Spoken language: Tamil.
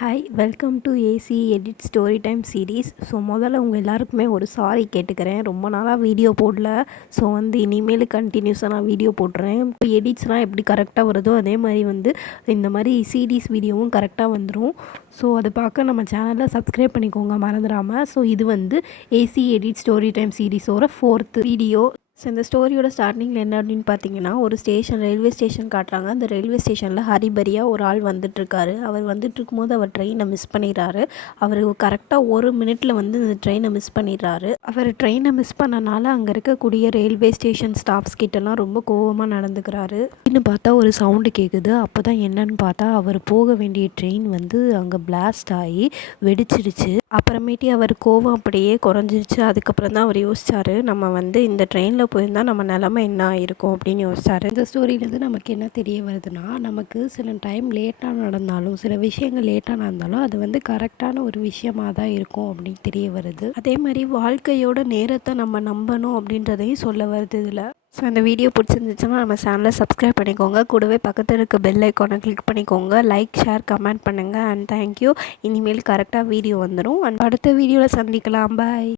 Hi welcome to AC edit story time series. So முதல்ல உங்கள் எல்லாருக்குமே ஒரு சாரி கேட்டுக்கிறேன். ரொம்ப நாளாக வீடியோ போடல. ஸோ இனிமேல் கண்டினியூஸாக நான் வீடியோ போடுறேன். இப்போ எடிட்ஸ்லாம் எப்படி கரெக்டாக வருதோ அதே மாதிரி இந்த மாதிரி சீரீஸ் வீடியோவும் கரெக்டாக வந்துடும். ஸோ அதை பார்க்க நம்ம சேனலில் சப்ஸ்கிரைப் பண்ணிக்கோங்க மறந்துடாமல். ஸோ இது ஏசி எடிட் ஸ்டோரி டைம் சீரீஸோட 4th வீடியோ. ஸோ இந்த ஸ்டோரியோட ஸ்டார்டிங்கில் என்ன அப்படின்னு பார்த்தீங்கன்னா, ஒரு ரயில்வே ஸ்டேஷன் காட்டுறாங்க. அந்த ரயில்வே ஸ்டேஷனில் ஹரிபரியாக ஒரு ஆள் வந்துட்டுருக்காரு. அவர் வந்துட்டுருக்கும்போது அவர் ட்ரெயினை மிஸ் பண்ணிடுறாரு. அவர் கரெக்டாக 1 மினிட்டில் இந்த ட்ரெயினை மிஸ் பண்ணிடுறாரு. அவர் ட்ரெயினை மிஸ் பண்ணனால அங்கே இருக்கக்கூடிய ரயில்வே ஸ்டேஷன் ஸ்டாஃப்ஸ் கிட்டலாம் ரொம்ப கோபமாக நடந்துக்கிறாரு. இன்னும் பார்த்தா ஒரு சவுண்டு கேட்குது. அப்போ தான் என்னன்னு பார்த்தா அவர் போக வேண்டிய ட்ரெயின் அங்கே பிளாஸ்ட் ஆகி வெடிச்சிடுச்சு. அப்புறமேட்டி அவர் கோவம் அப்படியே குறைஞ்சிருச்சு. அதுக்கப்புறம் தான் அவர் யோசிச்சார், நம்ம இந்த ட்ரெயினில் போயிருந்தால் நம்ம நிலமை என்ன ஆகிருக்கும் அப்படின்னு யோசிச்சார். இந்த ஸ்டோரியிலேருந்து நமக்கு என்ன தெரிய வருதுன்னா, நமக்கு சில டைம் லேட்டாக நடந்தாலும் சில விஷயங்கள் லேட்டாக நடந்தாலும் அது கரெக்டான ஒரு விஷயமாக தான் இருக்கும் அப்படின்னு தெரிய வருது. அதே மாதிரி வாழ்க்கையோட நேரத்தை நம்ம நம்பணும் அப்படின்றதையும் சொல்ல வருது இதில். ஸோ இந்த வீடியோ பிடிச்சிருந்துச்சுன்னா நம்ம சேனலை சப்ஸ்கிரைப் பண்ணிக்கோங்க. கூடவே பக்கத்தில் இருக்க பெல் ஐக்கானை கிளிக் பண்ணிக்கோங்க. லைக், ஷேர், கமெண்ட் பண்ணுங்கள். And thank you. இனிமேல் கரெக்டாக வீடியோ வந்துடும். அண்ட் அடுத்த வீடியோவில் சந்திக்கலாம். பாய்.